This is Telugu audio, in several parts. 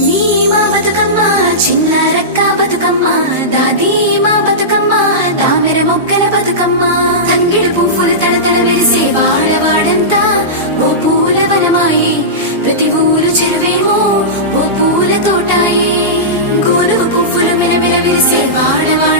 చిన్ని మా బతుకమ్మ చిన్న రక్క బతుకమ్మ దాది మా బతుకమ్మ దామెర మొక్కల బతుకమ్మ. తంగిడు పువ్వులు తడతడ మెరిసే వాడవాడంతా ఓ పూల వనమాయే. ప్రతి ఊరు చెరువేమో ఓ పూల తోటాయే. గోరు పువ్వులు మెలమెల విరిసే వాడవాడంతా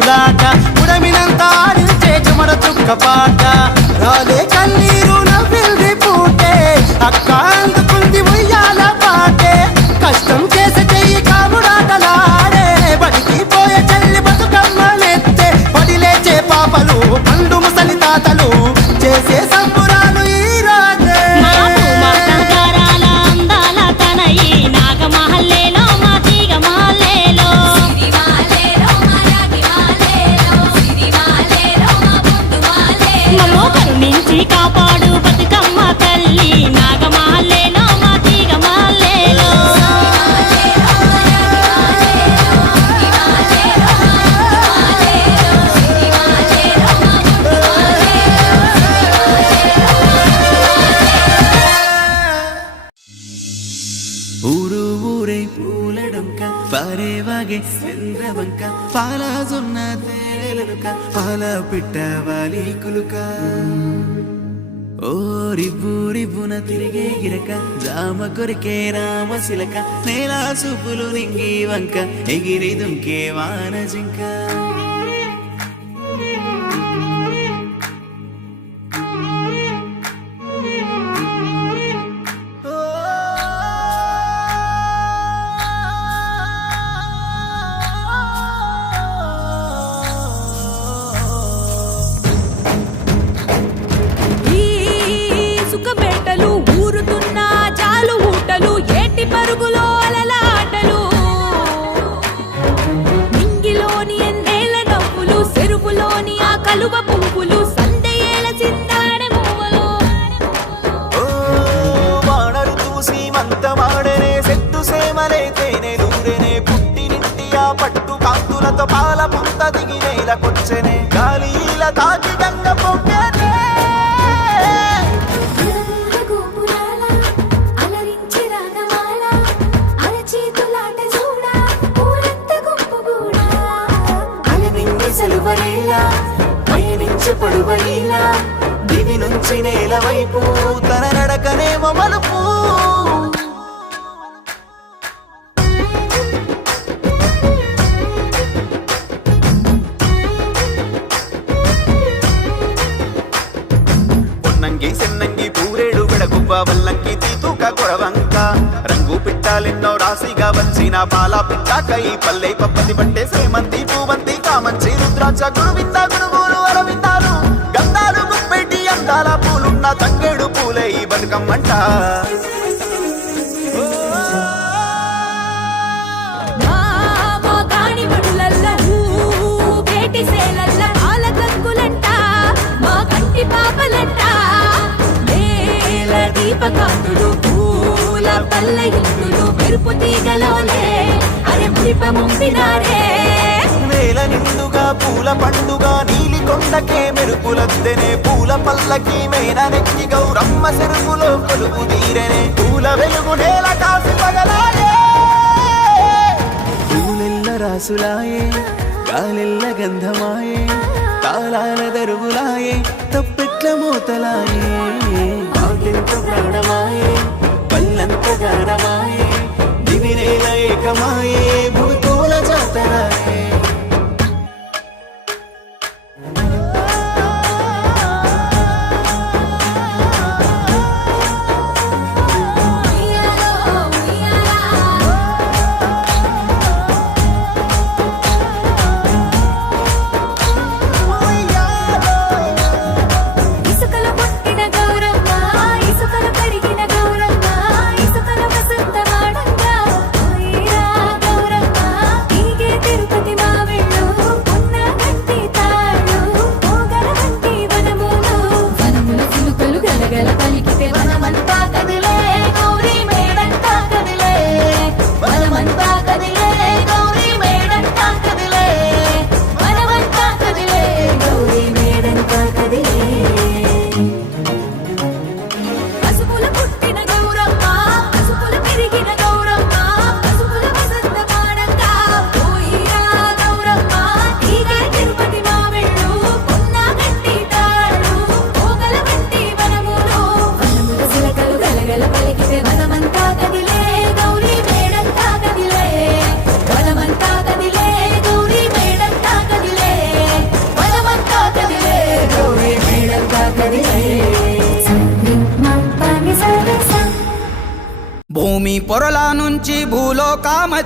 మట్టి ఉడమినంత ఆడించే చెమర చుక్క పాట. రాలే కన్నీరు నవ్వింది పూటే అక్క అందుకుంది ఉయ్యాల పాటే. కష్టం చేసే చెయ్యి కాముడాటలాడే బడికి పోయే చెల్లి బతుకమ్మ నెత్తే. పడిలేచే పాపలు పండు ముసలి తాతలు ఊరు ఊరే పూలడొంక పారేవాగే చంద్రవంక పాల జొన్న తేలెలుక పాల పిట్ట వాలి కులుక ఓ రివ్వు రివ్వున తిరిగే గిరక జామ కొరికే రామ శిలక నేల సూపులు నింగి వంక ఎగిరి దుంకే వాన జింక. కలువ పువ్వులు సందయేల చిందాడే మువ్వలు. సెట్టు తేనె లూరెనే పుట్టినింటి ఆ పట్టు కాంతులతో పాల పుంత దిగి నేలకొచ్చెనే గాలి ఇలా తాకి గంగ పొంగనే. పయనించే పొడువలీలా దివి నుంచి నేల వైపు తన నడకనేమో మలుపు. పొన్నంగి సెన్నంగి పూరేడు విడగుబ్బ వల్లంకి తీతూక కొరవంక. రంగు పిట్టాలెన్నో రాశిగా వచ్చిన పాల పిట్టాక ఈ పల్లె పప్పతి పట్టే సేమంతి పూవంతి కామంచి రుద్రాక్ష గురువింద నేల దీపకాంతులు పూల పల్ల ఇల్లులు మెరుపు తీగలోనే అరే మురిప ముంపినారే. నేల నిండుగా పూల పండుగ నీలి కొండకే మెరుపులద్దెనే పూల పల్లకి మేన నెక్కి గౌరమ్మ సెరుపులో కొలుపు తీరనే. పూల వెలుగు నేల కాసి పగలాయే పూలెల్ల రాసులాయే గాలెల్ల గంధమాయే తాళాల దరువులాయే తప్పెట్ల మూతలాయే. పాటెంత ప్రాణమాయే పల్లంత గానమాయే దివినేల ఏకమాయే భూతోల జాతరాయే.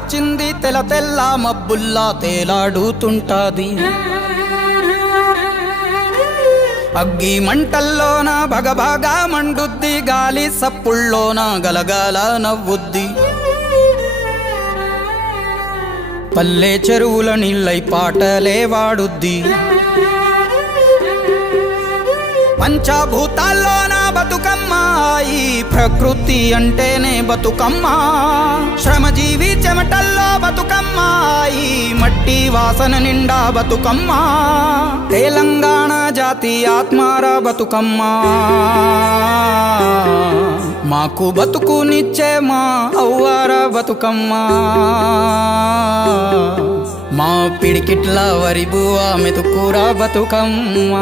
వచ్చింది తెల తెల్ల మబ్బుల్లా తేలాడుతుంటాది. అగ్గి మంటల్లోన భగభాగా మండుద్ది గాలి సప్పుల్లోన గలగాల నవ్వుద్ది. పల్లె చెరువుల నీళ్ళై పాటలే వాడుద్ది. పంచభూతాల్లోన బతుకమ్మ ఈ ప్రకృతి అంటేనే బతుకమ్మ. శ్రమజీవి చెమటల్లో బతుకమ్మ ఈ మట్టి వాసన నిండా బతుకమ్మ. తెలంగాణ జాతి ఆత్మార బతుకమ్మ. మాకు బతుకునిచ్చే మా అవ్వారా బతుకమ్మ. మా పిడికిట్ల వరిబువా మెతుకురా బతుకమ్మ.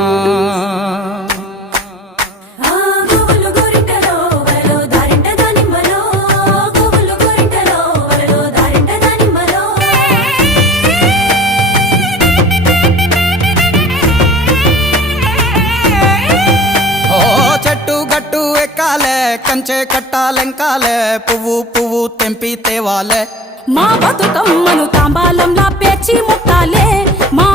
కంచే కట్టాలెంకాలే పువ్వు పువ్వు తెంపి తేవాలే. మా బతుకమ్మను తాంబాలంలా పేర్చి ముట్టాలే మా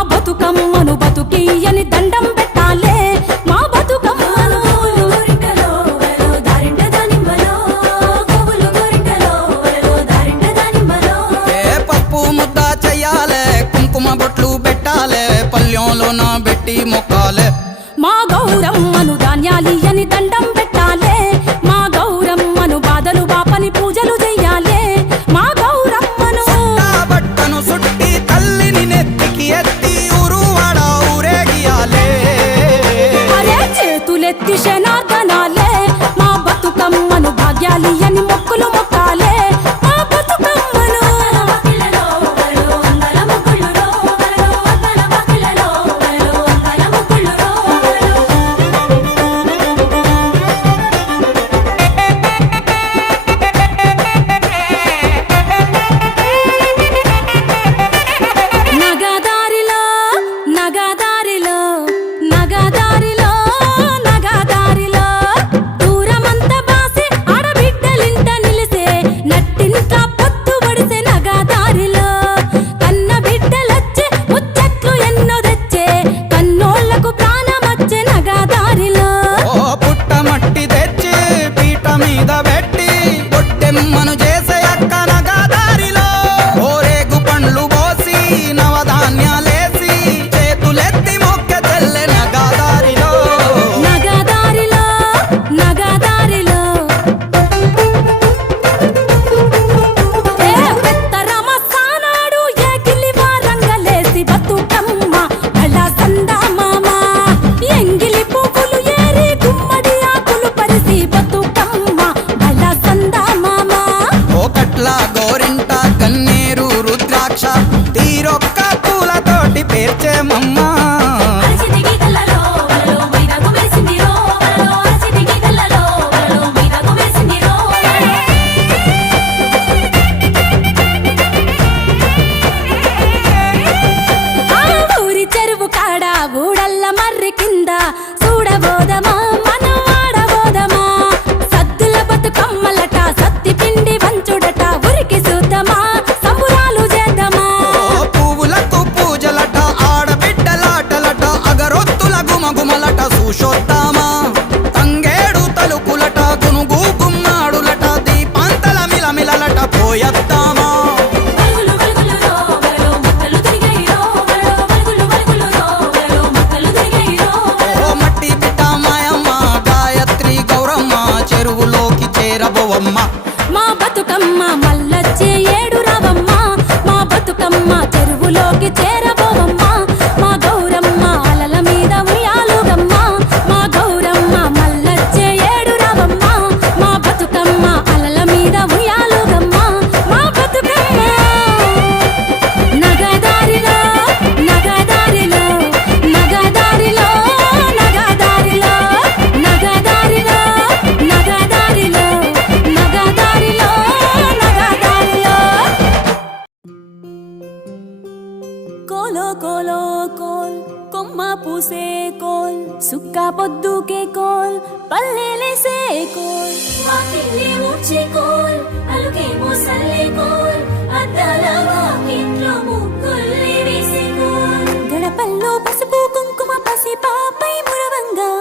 కోలో కోలో కోల్ కొమ్మ పూసే కోల్ సుక్క పొద్దుకే కోల్ పల్లెలేసే కోల్. వాకిల్లే ఊడ్చే కోల్ అలుకే మోసల్లే కోల్ అద్దాల వాకిట్లో ముగ్గుల్లే వేసే కోల్. గడపల్లో పసుపు కుంకుమ పసి పాపై మురవంగా